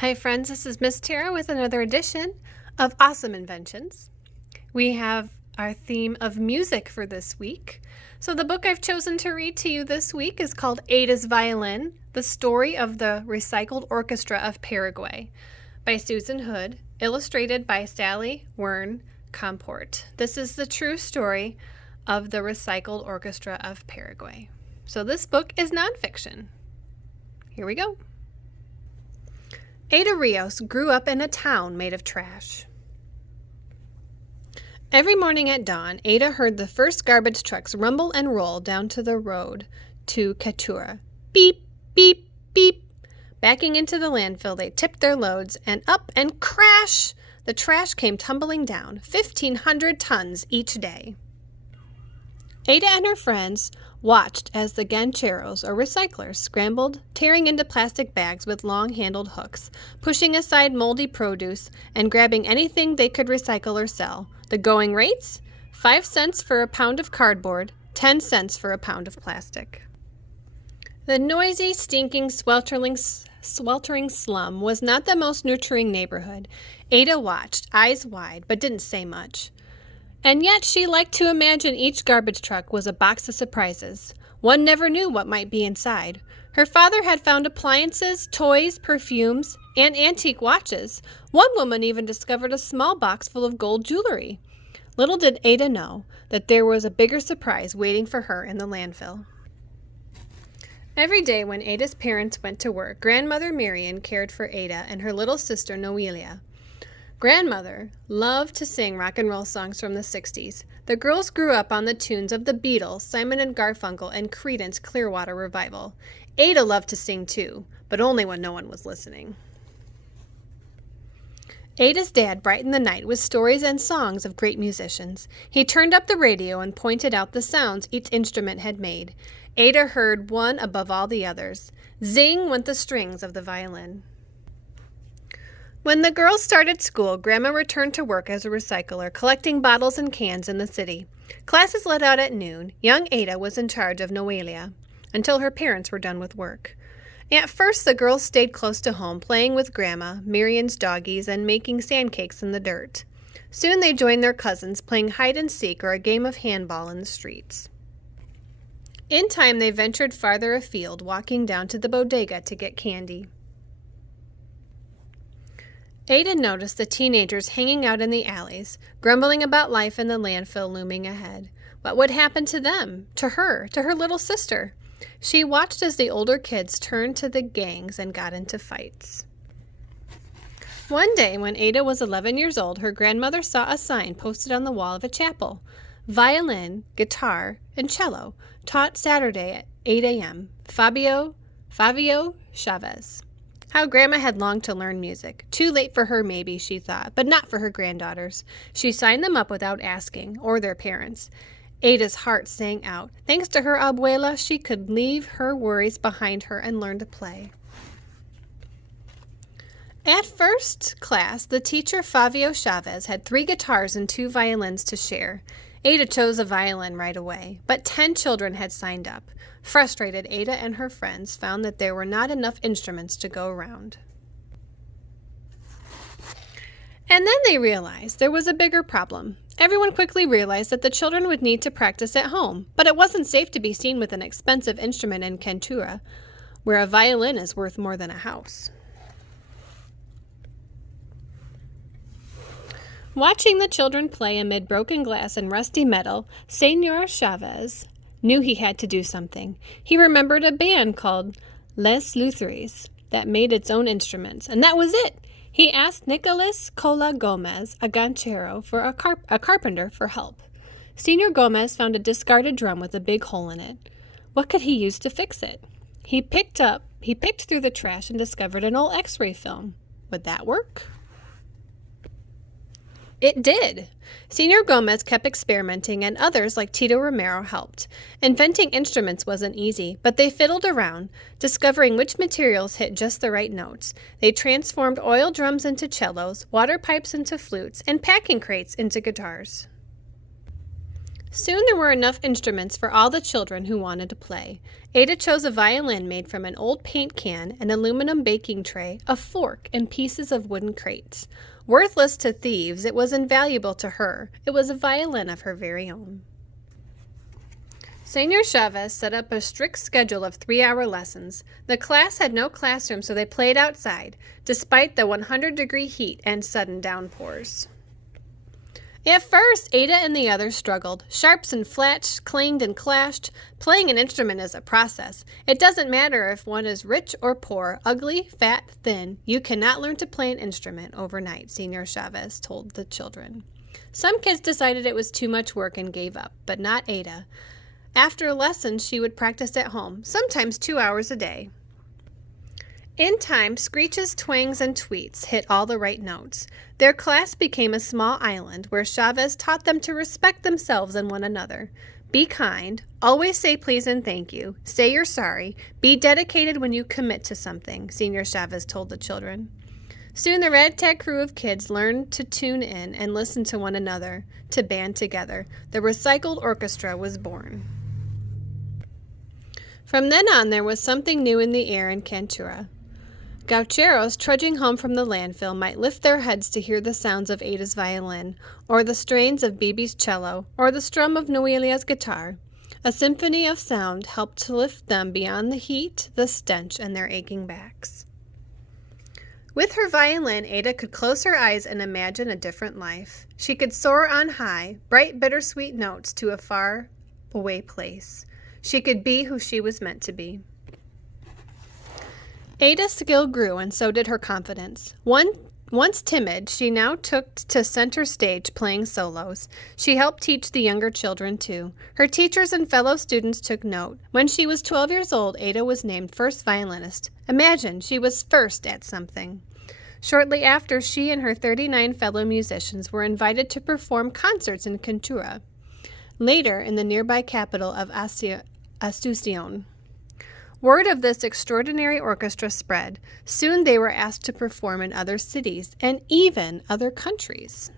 Hi friends, this is Miss Tara with another edition of Awesome Inventions. We have our theme of music for this week. So the book I've chosen to read to you this week is called Ada's Violin, The Story of the Recycled Orchestra of Paraguay by Susan Hood, illustrated by Sally Wern Comport. This is the true story of the Recycled Orchestra of Paraguay. So this book is nonfiction. Here we go. Ada Rios grew up in a town made of trash. Every morning at dawn, Ada heard the first garbage trucks rumble and roll down to the road to Catura. Beep, beep, beep. Backing into the landfill, they tipped their loads, and up and crash! The trash came tumbling down, 1,500 tons each day. Ada and her friends watched as the gancheros, or recyclers, scrambled, tearing into plastic bags with long-handled hooks, pushing aside moldy produce, and grabbing anything they could recycle or sell. The going rates? 5 cents for a pound of cardboard, 10 cents for a pound of plastic. The noisy, stinking, sweltering slum was not the most nurturing neighborhood. Ada watched, eyes wide, but didn't say much. And yet she liked to imagine each garbage truck was a box of surprises. One never knew what might be inside. Her father had found appliances, toys, perfumes, and antique watches. One woman even discovered a small box full of gold jewelry. Little did Ada know that there was a bigger surprise waiting for her in the landfill. Every day when Ada's parents went to work, Grandmother Marian cared for Ada and her little sister Noelia. Grandmother loved to sing rock and roll songs from the 60s. The girls grew up on the tunes of the Beatles, Simon and Garfunkel, and Creedence Clearwater Revival. Ada loved to sing too, but only when no one was listening. Ada's dad brightened the night with stories and songs of great musicians. He turned up the radio and pointed out the sounds each instrument had made. Ada heard one above all the others. Zing went the strings of the violin. When the girls started school, Grandma returned to work as a recycler, collecting bottles and cans in the city. Classes let out at noon. Young Ada was in charge of Noelia until her parents were done with work. At first, the girls stayed close to home, playing with Grandma, Marian's doggies, and making sand cakes in the dirt. Soon they joined their cousins, playing hide and seek or a game of handball in the streets. In time, they ventured farther afield, walking down to the bodega to get candy. Ada noticed the teenagers hanging out in the alleys, grumbling about life in the landfill looming ahead. What would happen to them, to her little sister? She watched as the older kids turned to the gangs and got into fights. One day, when Ada was 11 years old, her grandmother saw a sign posted on the wall of a chapel. Violin, guitar, and cello, taught Saturday at 8 a.m. Fabio Chavez. How Grandma had longed to learn music. Too late for her, maybe, she thought, but not for her granddaughters. She signed them up without asking, or their parents. Ada's heart sang out. Thanks to her abuela, she could leave her worries behind her and learn to play. At first class, the teacher, Fabio Chavez, had 3 guitars and 2 violins to share. Ada chose a violin right away, but 10 children had signed up. Frustrated, Ada and her friends found that there were not enough instruments to go around. And then they realized there was a bigger problem. Everyone quickly realized that the children would need to practice at home, but it wasn't safe to be seen with an expensive instrument in Catura, where a violin is worth more than a house. Watching the children play amid broken glass and rusty metal, Senor Chavez knew he had to do something. He remembered a band called Les Lutheries that made its own instruments, and that was it. He asked Nicolas Cola Gomez, a ganchero, for a carpenter, for help. Senor Gomez found a discarded drum with a big hole in it. What could he use to fix it? He picked through the trash and discovered an old X-ray film. Would that work? It did. Senor Gomez kept experimenting, and others like Tito Romero helped. Inventing instruments wasn't easy, but they fiddled around, discovering which materials hit just the right notes. They transformed oil drums into cellos, water pipes into flutes, and packing crates into guitars. Soon there were enough instruments for all the children who wanted to play. Ada chose a violin made from an old paint can, an aluminum baking tray, a fork, and pieces of wooden crates. Worthless to thieves, it was invaluable to her. It was a violin of her very own. Senor Chavez set up a strict schedule of 3-hour lessons. The class had no classroom, so they played outside, despite the 100-degree heat and sudden downpours. At first, Ada and the others struggled. Sharps and flats clanged and clashed. Playing an instrument is a process. It doesn't matter if one is rich or poor, ugly, fat, thin. You cannot learn to play an instrument overnight, Senor Chavez told the children. Some kids decided it was too much work and gave up, but not Ada. After lessons, she would practice at home, sometimes 2 hours a day. In time, screeches, twangs, and tweets hit all the right notes. Their class became a small island where Chavez taught them to respect themselves and one another. Be kind, always say please and thank you, say you're sorry, be dedicated when you commit to something, Senor Chavez told the children. Soon the ragtag crew of kids learned to tune in and listen to one another, to band together. The recycled orchestra was born. From then on, there was something new in the air in Cantura. Gaucheros trudging home from the landfill might lift their heads to hear the sounds of Ada's violin, or the strains of Bibi's cello, or the strum of Noelia's guitar. A symphony of sound helped to lift them beyond the heat, the stench, and their aching backs. With her violin, Ada could close her eyes and imagine a different life. She could soar on high, bright bittersweet notes to a far-away place. She could be who she was meant to be. Ada's skill grew, and so did her confidence. Once timid, she now took to center stage playing solos. She helped teach the younger children, too. Her teachers and fellow students took note. When she was 12 years old, Ada was named first violinist. Imagine, she was first at something. Shortly after, she and her 39 fellow musicians were invited to perform concerts in Cantura, later in the nearby capital of Asunción. Word of this extraordinary orchestra spread. Soon they were asked to perform in other cities and even other countries.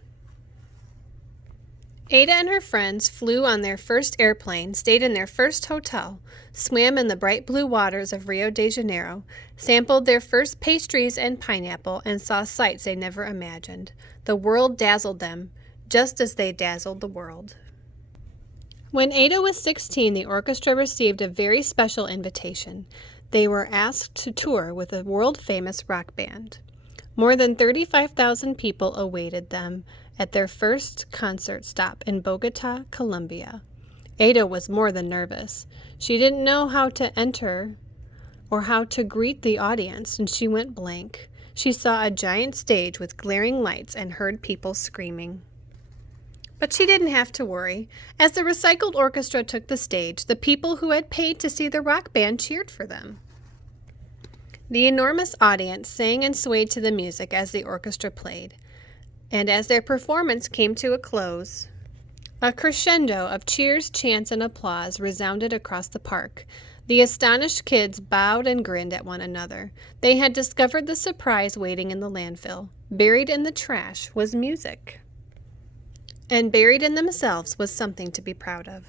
Ada and her friends flew on their first airplane, stayed in their first hotel, swam in the bright blue waters of Rio de Janeiro, sampled their first pastries and pineapple, and saw sights they never imagined. The world dazzled them, just as they dazzled the world. When Ada was 16, the orchestra received a very special invitation. They were asked to tour with a world-famous rock band. More than 35,000 people awaited them at their first concert stop in Bogota, Colombia. Ada was more than nervous. She didn't know how to enter or how to greet the audience, and she went blank. She saw a giant stage with glaring lights and heard people screaming. But she didn't have to worry. As the recycled orchestra took the stage, the people who had paid to see the rock band cheered for them. The enormous audience sang and swayed to the music as the orchestra played. And as their performance came to a close, a crescendo of cheers, chants, and applause resounded across the park. The astonished kids bowed and grinned at one another. They had discovered the surprise waiting in the landfill. Buried in the trash was music. And buried in themselves was something to be proud of.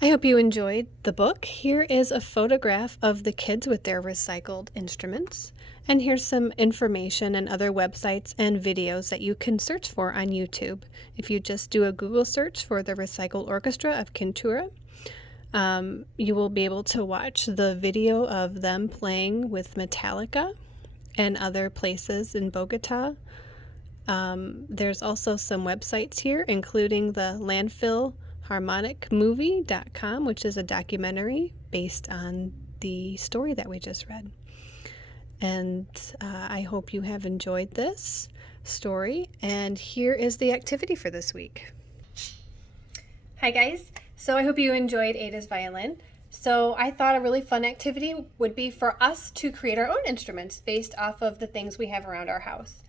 I hope you enjoyed the book. Here is a photograph of the kids with their recycled instruments. And here's some information and other websites and videos that you can search for on YouTube. If you just do a Google search for the Recycled Orchestra of Cantura, you will be able to watch the video of them playing with Metallica and other places in Bogota. There's also some websites here, including the landfillharmonicmovie.com, which is a documentary based on the story that we just read. And I hope you have enjoyed this story. And here is the activity for this week. Hi guys. So I hope you enjoyed Ada's violin. So I thought a really fun activity would be for us to create our own instruments based off of the things we have around our house.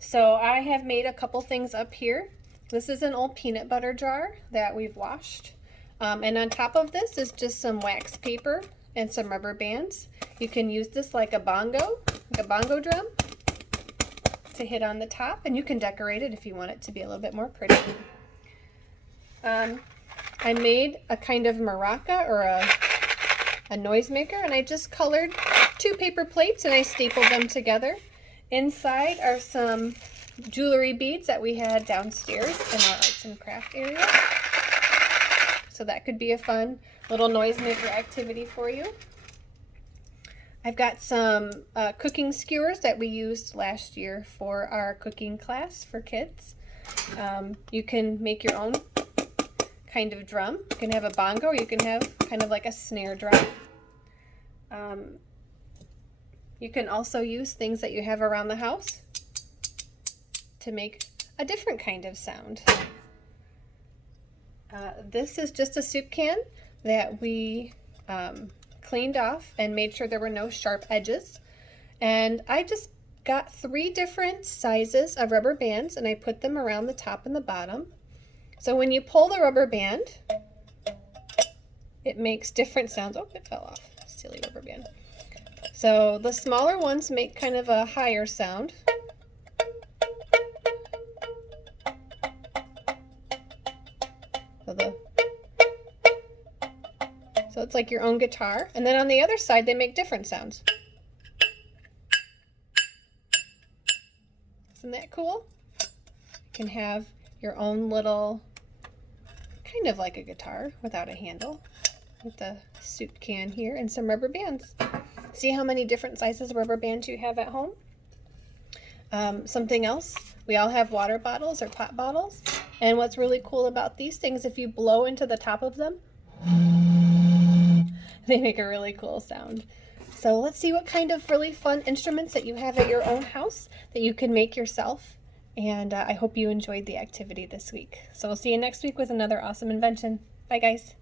So I have made a couple things up here. This is an old peanut butter jar that we've washed. And on top of this is just some wax paper and some rubber bands. You can use this like a bongo drum to hit on the top, and you can decorate it if you want it to be a little bit more pretty. I made a kind of maraca or a noisemaker, and I just colored 2 paper plates and I stapled them together. Inside are some jewelry beads that we had downstairs in our arts and craft area. So that could be a fun little noisemaker activity for you. I've got some cooking skewers that we used last year for our cooking class for kids. You can make your own kind of drum. You can have a bongo, or you can have kind of like a snare drum. You can also use things that you have around the house to make a different kind of sound. This is just a soup can that we cleaned off and made sure there were no sharp edges. And I just got 3 different sizes of rubber bands and I put them around the top and the bottom. So when you pull the rubber band, it makes different sounds. Oh, it fell off. Silly rubber band. So the smaller ones make kind of a higher sound. So it's like your own guitar. And then on the other side, they make different sounds. Isn't that cool? You can have your own little, kind of like a guitar without a handle, with the soup can here and some rubber bands. See how many different sizes of rubber bands you have at home? Something else, we all have water bottles or pop bottles. And what's really cool about these things, if you blow into the top of them, they make a really cool sound. So let's see what kind of really fun instruments that you have at your own house that you can make yourself. And I hope you enjoyed the activity this week. So we'll see you next week with another awesome invention. Bye, guys.